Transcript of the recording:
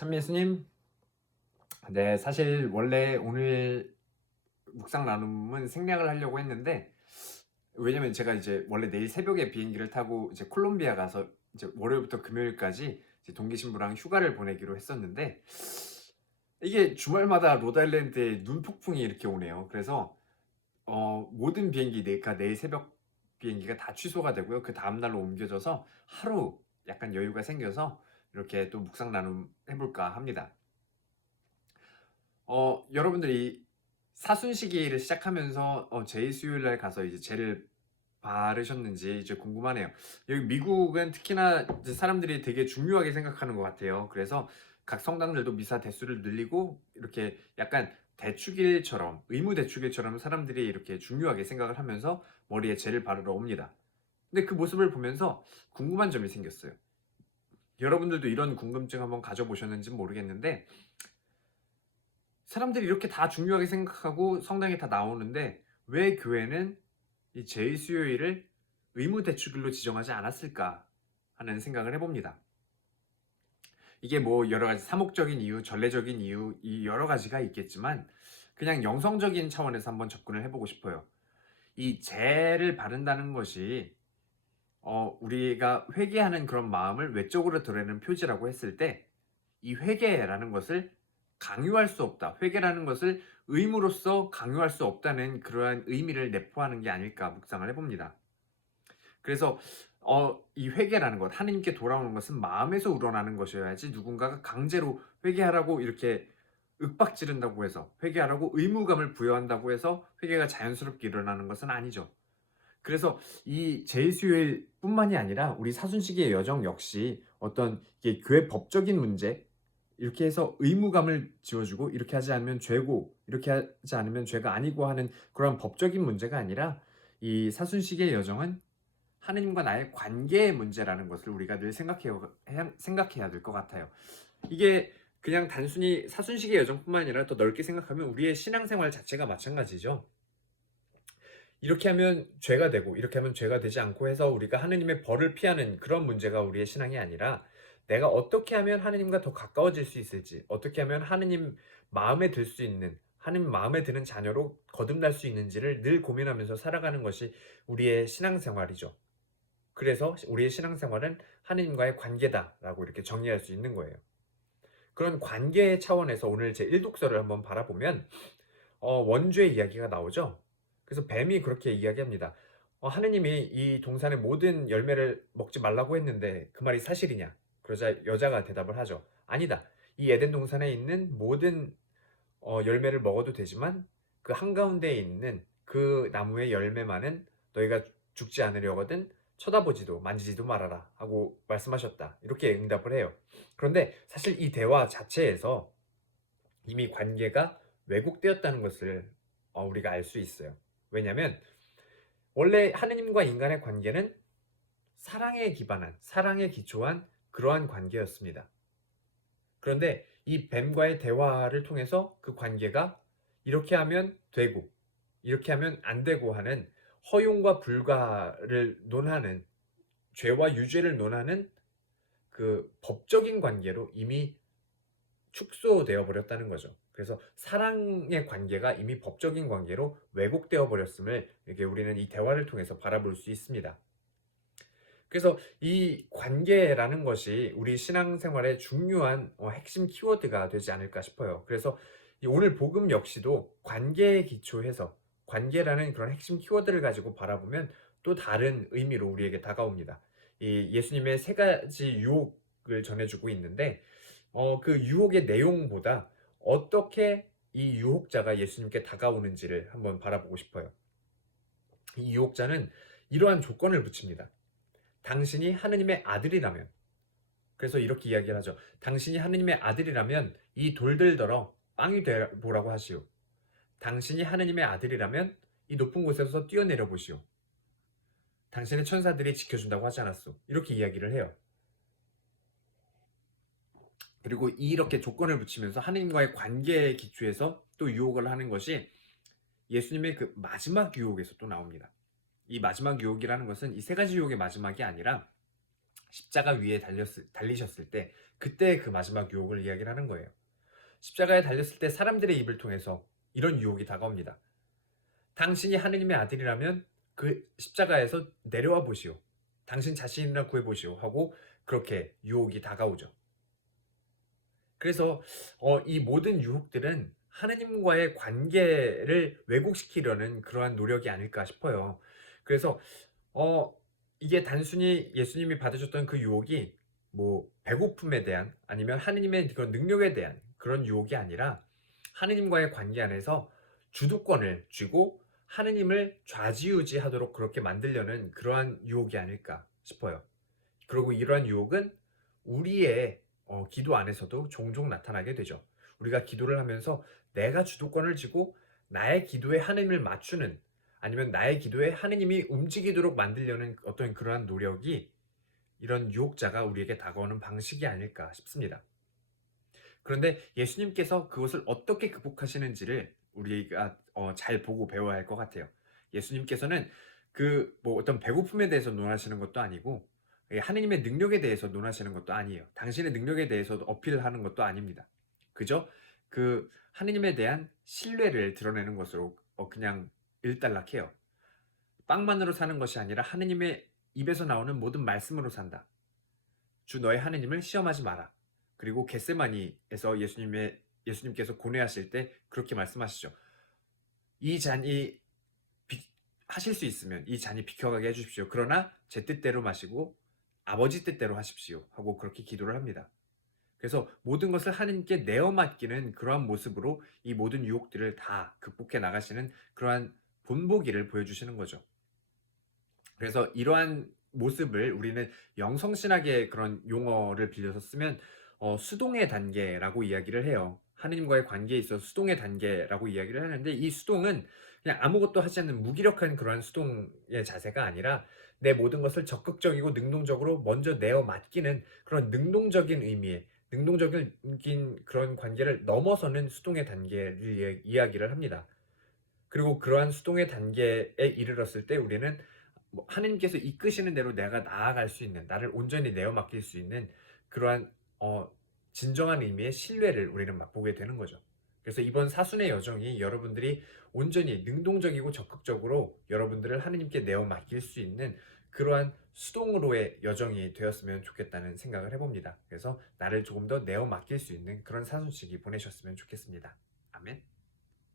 참 예수님, 네, 사실 원래 오늘 묵상 나눔은 생략을 하려고 했는데, 왜냐면 제가 이제 원래 내일 새벽에 비행기를 타고 이제 콜롬비아 가서 이제 월요일부터 금요일까지 이제 동기 신부랑 휴가를 보내기로 했었는데, 이게 주말마다 로드아일랜드에 눈 폭풍이 이렇게 오네요. 그래서 모든 비행기, 그러니까 내일 새벽 비행기가 다 취소가 되고요. 그 다음날로 옮겨져서 하루 약간 여유가 생겨서 이렇게 또 묵상 나눔 해볼까 합니다. 여러분들이 사순시기를 시작하면서 제일 수요일 날 가서 이제 제를 바르셨는지 이제 궁금하네요. 여기 미국은 특히나 이제 사람들이 되게 중요하게 생각하는 것 같아요. 그래서 각 성당들도 미사 대수를 늘리고 이렇게 약간 대축일처럼, 의무 대축일처럼 사람들이 이렇게 중요하게 생각을 하면서 머리에 젤을 바르러 옵니다. 근데 그 모습을 보면서 궁금한 점이 생겼어요. 여러분들도 이런 궁금증 한번 가져보셨는지 모르겠는데, 사람들이 이렇게 다 중요하게 생각하고 성당에 다 나오는데 왜 교회는 이 제2수요일을 의무대축일로 지정하지 않았을까 하는 생각을 해봅니다. 이게 뭐 여러 가지 사목적인 이유, 전례적인 이유, 이 여러 가지가 있겠지만 그냥 영성적인 차원에서 한번 접근을 해보고 싶어요. 이 제를 바른다는 것이 우리가 회개하는 그런 마음을 외적으로 드러내는 표지라고 했을 때 이 회개라는 것을 강요할 수 없다. 회개라는 것을 의무로서 강요할 수 없다는 그러한 의미를 내포하는 게 아닐까 묵상을 해봅니다. 그래서 이 회개라는 것, 하느님께 돌아오는 것은 마음에서 우러나는 것이어야지 누군가가 강제로 회개하라고 이렇게 윽박 지른다고 해서 회개하라고 의무감을 부여한다고 해서 회개가 자연스럽게 일어나는 것은 아니죠. 그래서 이 제일수요일뿐만이 아니라 우리 사순시기의 여정 역시 어떤 이게 교회 법적인 문제 이렇게 해서 의무감을 지어주고 이렇게 하지 않으면 죄고 이렇게 하지 않으면 죄가 아니고 하는 그런 법적인 문제가 아니라 이 사순시기의 여정은 하느님과 나의 관계의 문제라는 것을 우리가 늘 생각해야 될 것 같아요. 이게 그냥 단순히 사순시기의 여정뿐만 아니라 더 넓게 생각하면 우리의 신앙생활 자체가 마찬가지죠. 이렇게 하면 죄가 되고 이렇게 하면 죄가 되지 않고 해서 우리가 하느님의 벌을 피하는 그런 문제가 우리의 신앙이 아니라 내가 어떻게 하면 하느님과 더 가까워질 수 있을지, 어떻게 하면 하느님 마음에 들 수 있는, 하느님 마음에 드는 자녀로 거듭날 수 있는지를 늘 고민하면서 살아가는 것이 우리의 신앙생활이죠. 그래서 우리의 신앙생활은 하느님과의 관계다라고 이렇게 정리할 수 있는 거예요. 그런 관계의 차원에서 오늘 제 1독서를 한번 바라보면 원죄의 이야기가 나오죠. 그래서 뱀이 그렇게 이야기합니다. 하느님이 이 동산의 모든 열매를 먹지 말라고 했는데 그 말이 사실이냐? 그러자 여자가 대답을 하죠. 아니다. 이 에덴 동산에 있는 모든 열매를 먹어도 되지만 그 한가운데에 있는 그 나무의 열매만은 너희가 죽지 않으려거든 쳐다보지도 만지지도 말아라 하고 말씀하셨다. 이렇게 응답을 해요. 그런데 사실 이 대화 자체에서 이미 관계가 왜곡되었다는 것을 우리가 알 수 있어요. 왜냐하면 원래 하느님과 인간의 관계는 사랑에 기반한, 사랑에 기초한 그러한 관계였습니다. 그런데 이 뱀과의 대화를 통해서 그 관계가 이렇게 하면 되고 이렇게 하면 안 되고 하는 허용과 불가를 논하는, 죄와 유죄를 논하는 그 법적인 관계로 이미 축소되어 버렸다는 거죠. 그래서 사랑의 관계가 이미 법적인 관계로 왜곡되어 버렸음을 이렇게 우리는 이 대화를 통해서 바라볼 수 있습니다. 그래서 이 관계라는 것이 우리 신앙생활의 중요한 핵심 키워드가 되지 않을까 싶어요. 그래서 이 오늘 복음 역시도 관계에 기초해서 관계라는 그런 핵심 키워드를 가지고 바라보면 또 다른 의미로 우리에게 다가옵니다. 이 예수님의 세 가지 유혹을 전해주고 있는데 그 유혹의 내용보다 어떻게 이 유혹자가 예수님께 다가오는지를 한번 바라보고 싶어요. 이 유혹자는 이러한 조건을 붙입니다. 당신이 하느님의 아들이라면, 그래서 이렇게 이야기를 하죠. 당신이 하느님의 아들이라면 이 돌들더러 빵이 되보라고 하시오. 당신이 하느님의 아들이라면 이 높은 곳에서 뛰어내려 보시오. 당신의 천사들이 지켜준다고 하지 않았소. 이렇게 이야기를 해요. 그리고 이렇게 조건을 붙이면서 하느님과의 관계에 기초해서 또 유혹을 하는 것이 예수님의 그 마지막 유혹에서 또 나옵니다. 이 마지막 유혹이라는 것은 이 세 가지 유혹의 마지막이 아니라 십자가 위에 달리셨을 때 그때 그 마지막 유혹을 이야기를 하는 거예요. 십자가에 달렸을 때 사람들의 입을 통해서 이런 유혹이 다가옵니다. 당신이 하느님의 아들이라면 그 십자가에서 내려와 보시오. 당신 자신이나 구해보시오. 하고 그렇게 유혹이 다가오죠. 그래서 이 모든 유혹들은 하느님과의 관계를 왜곡시키려는 그러한 노력이 아닐까 싶어요. 그래서 어 이게 단순히 예수님이 받으셨던 그 유혹이 뭐 배고픔에 대한 아니면 하느님의 그런 능력에 대한 그런 유혹이 아니라 하느님과의 관계 안에서 주도권을 쥐고 하느님을 좌지우지하도록 그렇게 만들려는 그러한 유혹이 아닐까 싶어요. 그리고 이러한 유혹은 우리의 기도 안에서도 종종 나타나게 되죠. 우리가 기도를 하면서 내가 주도권을 쥐고 나의 기도에 하느님을 맞추는 아니면 나의 기도에 하느님이 움직이도록 만들려는 어떤 그러한 노력이 이런 유혹자가 우리에게 다가오는 방식이 아닐까 싶습니다. 그런데 예수님께서 그것을 어떻게 극복하시는지를 우리가 잘 보고 배워야 할 것 같아요. 예수님께서는 그 뭐 어떤 배고픔에 대해서 논하시는 것도 아니고 하느님의 능력에 대해서 논하시는 것도 아니에요. 당신의 능력에 대해서 어필하는 것도 아닙니다. 그저 그 하느님에 대한 신뢰를 드러내는 것으로 그냥 일단락해요. 빵만으로 사는 것이 아니라 하느님의 입에서 나오는 모든 말씀으로 산다. 주 너의 하느님을 시험하지 마라. 그리고 겟세마니에서 예수님께서 고뇌하실 때 그렇게 말씀하시죠. 이 잔이 하실 수 있으면 이 잔이 비켜가게 해주십시오. 그러나 제 뜻대로 마시고 아버지 뜻대로 하십시오. 하고 그렇게 기도를 합니다. 그래서 모든 것을 하느님께 내어 맡기는 그러한 모습으로 이 모든 유혹들을 다 극복해 나가시는 그러한 본보기를 보여주시는 거죠. 그래서 이러한 모습을 우리는 영성신학의 그런 용어를 빌려서 쓰면 수동의 단계라고 이야기를 해요. 하느님과의 관계에 있어서 수동의 단계라고 이야기를 하는데 이 수동은 그냥 아무것도 하지 않는 무기력한 그러한 수동의 자세가 아니라 내 모든 것을 적극적이고 능동적으로 먼저 내어 맡기는 그런 능동적인 의미의 능동적인 그런 관계를 넘어서는 수동의 단계를 이야기를 합니다. 그리고 그러한 수동의 단계에 이르렀을 때 우리는 뭐 하느님께서 이끄시는 대로 내가 나아갈 수 있는 나를 온전히 내어 맡길 수 있는 그러한 진정한 의미의 신뢰를 우리는 맛보게 되는 거죠. 그래서 이번 사순의 여정이 여러분들이 온전히 능동적이고 적극적으로 여러분들을 하느님께 내어 맡길 수 있는 그러한 수동으로의 여정이 되었으면 좋겠다는 생각을 해봅니다. 그래서 나를 조금 더 내어 맡길 수 있는 그런 사순시기 보내셨으면 좋겠습니다. 아멘.